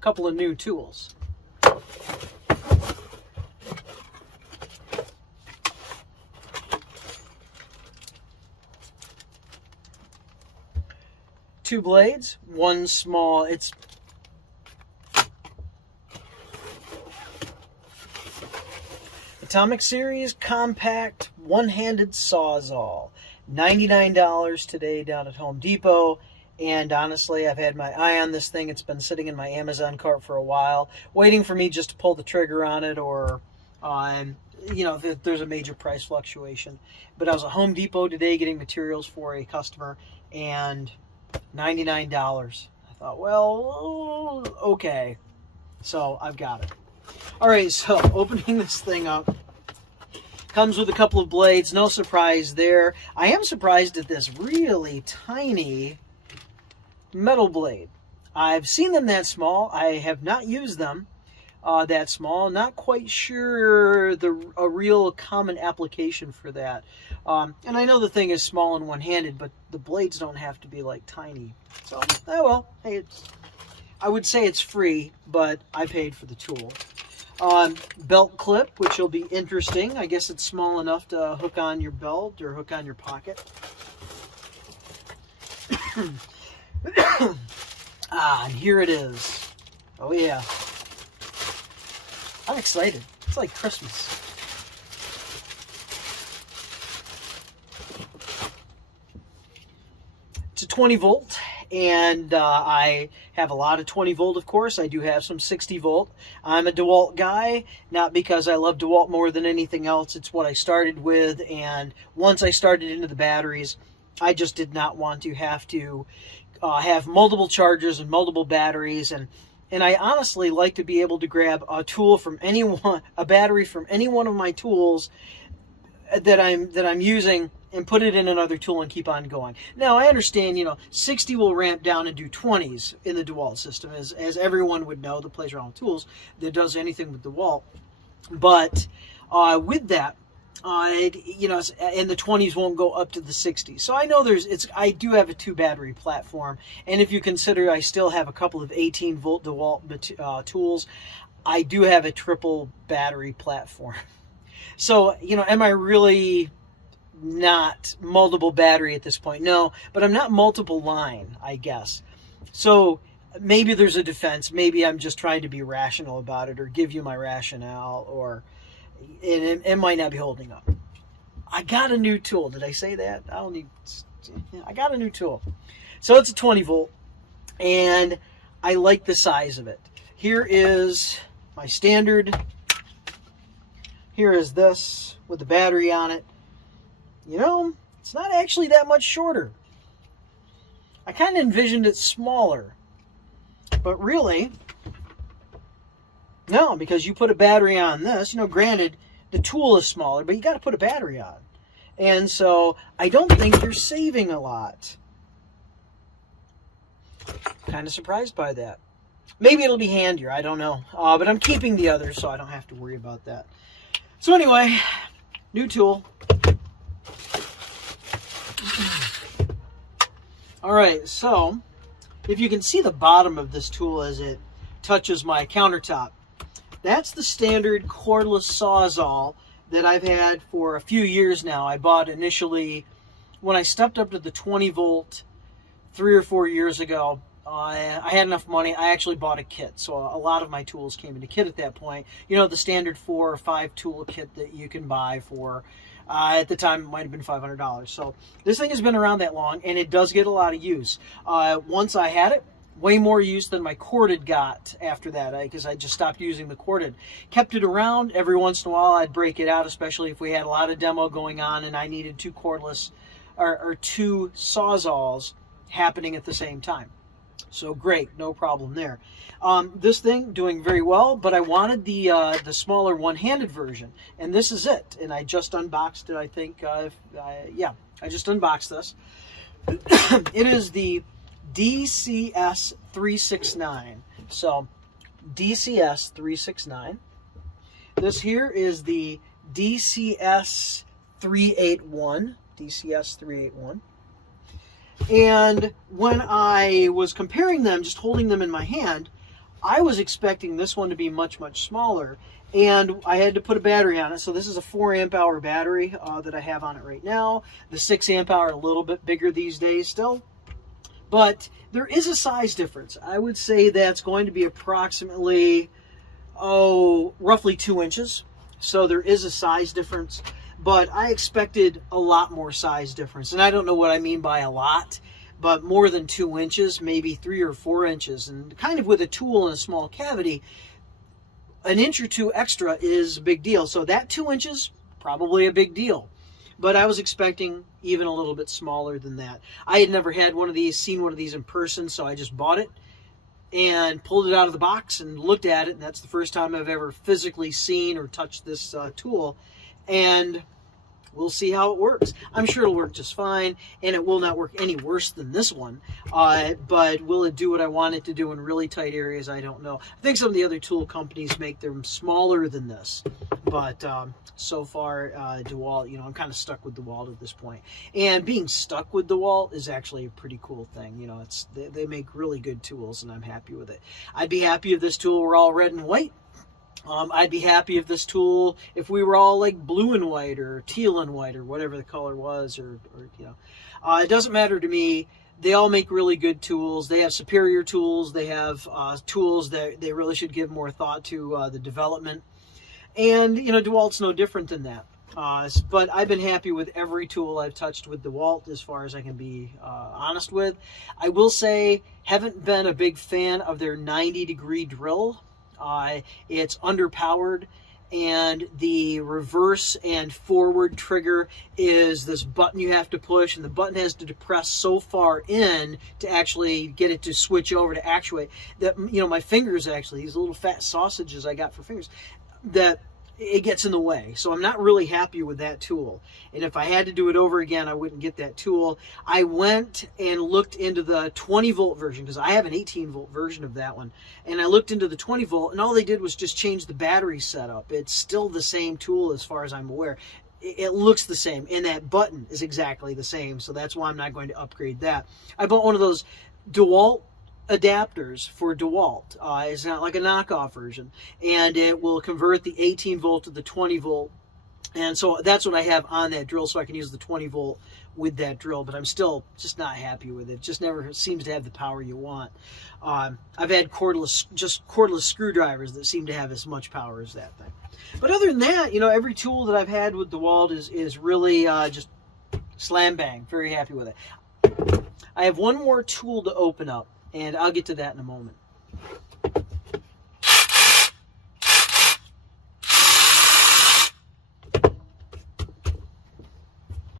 couple of new tools. Two blades, one small, it's Atomic Series Compact One-Handed Sawzall. $99 today down at Home Depot. And honestly, I've had my eye on this thing. It's been sitting in my Amazon cart for a while, waiting for me just to pull the trigger on it, or you know, if there's a major price fluctuation. But I was at Home Depot today getting materials for a customer, and $99. I thought, well, okay. So I've got it. All right, so opening this thing up. Comes with a couple of blades. No surprise there. I am surprised at this really tiny metal blade. I've seen them that small. I have not used them that small. Not quite sure a real common application for that. And I know the thing is small and one-handed, but the blades don't have to be like tiny. So, oh well, hey, I would say it's free, but I paid for the tool. Belt clip, which will be interesting. I guess it's small enough to hook on your belt or hook on your pocket. And here it is. Oh yeah. I'm excited. It's like Christmas. It's a 20 volt, and I have a lot of 20 volt, of course. I do have some 60 volt. I'm a DeWalt guy, not because I love DeWalt more than anything else. It's what I started with, and once I started into the batteries, I just did not want to have multiple chargers and multiple batteries, and I honestly like to be able to grab a tool from a battery from any one of my tools that I'm using, and put it in another tool and keep on going. Now, I understand, 60 will ramp down and do 20s in the DeWalt system, as everyone would know that plays around with tools, that does anything with DeWalt. But with that, and the 20s won't go up to the 60s. So I know I do have a 2-battery platform, and if you consider I still have a couple of 18-volt DeWalt tools, I do have a triple battery platform. So, am I really not multiple battery at this point? No, but I'm not multiple line, I guess. So maybe there's a defense. Maybe I'm just trying to be rational about it, or give you my rationale, or it might not be holding up. I got a new tool. Did I say that? I got a new tool. So it's a 20 volt, and I like the size of it. Here is my standard. Here is this with the battery on it. It's not actually that much shorter. I kind of envisioned it smaller. But really, no, because you put a battery on this. Granted, the tool is smaller, but you got to put a battery on. And so I don't think you're saving a lot. Kind of surprised by that. Maybe it'll be handier. I don't know. But I'm keeping the others, so I don't have to worry about that. So anyway, new tool. All right, so if you can see the bottom of this tool as it touches my countertop, that's the standard cordless Sawzall that I've had for a few years now. I bought initially when I stepped up to the 20 volt 3 or 4 years ago. I had enough money. I actually bought a kit, so a lot of my tools came in a kit at that point. The standard 4 or 5 tool kit that you can buy for, at the time, it might have been $500. So this thing has been around that long, and it does get a lot of use. Once I had it, way more use than my corded got after that, because I just stopped using the corded. Kept it around. Every once in a while, I'd break it out, especially if we had a lot of demo going on and I needed 2 cordless or 2 Sawzalls happening at the same time. So great, no problem there. This thing doing very well, but I wanted the smaller one-handed version, and this is it. And I just unboxed it. I think, I just unboxed this. It is the DCS369. So DCS369. This here is the DCS381. DCS381. And when I was comparing them, just holding them in my hand, I was expecting this one to be much, much smaller, and I had to put a battery on it. So this is a 4 amp hour battery that I have on it right now. The 6 amp hour, a little bit bigger these days still. But there is a size difference. I would say that's going to be approximately, roughly 2 inches. So there is a size difference, but I expected a lot more size difference. And I don't know what I mean by a lot, but more than 2 inches, maybe 3 or 4 inches. And kind of with a tool in a small cavity, an inch or two extra is a big deal. So that 2 inches, probably a big deal. But I was expecting even a little bit smaller than that. I had never had one of these, seen one of these in person, so I just bought it and pulled it out of the box and looked at it. And that's the first time I've ever physically seen or touched this tool. And we'll see how it works. I'm sure it'll work just fine, and it will not work any worse than this one. But will it do what I want it to do in really tight areas? I don't know. I think some of the other tool companies make them smaller than this. But so far, DeWalt, I'm kind of stuck with DeWalt at this point. And being stuck with DeWalt is actually a pretty cool thing. They make really good tools, and I'm happy with it. I'd be happy if this tool were all red and white. I'd be happy if this tool, if we were all like blue and white or teal and white or whatever the color was, it doesn't matter to me. They all make really good tools. They have superior tools. They have tools that they really should give more thought to the development. And, DeWalt's no different than that. But I've been happy with every tool I've touched with DeWalt as far as I can be honest with. I will say, haven't been a big fan of their 90-degree drill. It's underpowered, and the reverse and forward trigger is this button you have to push, and the button has to depress so far in to actually get it to switch over to actuate that, my fingers, actually, these little fat sausages I got for fingers, that it gets in the way. So I'm not really happy with that tool. And if I had to do it over again, I wouldn't get that tool. I went and looked into the 20 volt version, because I have an 18 volt version of that one. And I looked into the 20 volt, and all they did was just change the battery setup. It's still the same tool as far as I'm aware. It looks the same, and that button is exactly the same. So that's why I'm not going to upgrade that. I bought one of those DeWalt adapters for DeWalt. It's not like a knockoff version, and it will convert the 18 volt to the 20 volt, and so that's what I have on that drill, so I can use the 20 volt with that drill. But I'm still just not happy with it. It just never seems to have the power you want. I've had cordless screwdrivers that seem to have as much power as that thing. But other than that, every tool that I've had with DeWalt is really just slam bang. Very happy with it. I have one more tool to open up, and I'll get to that in a moment.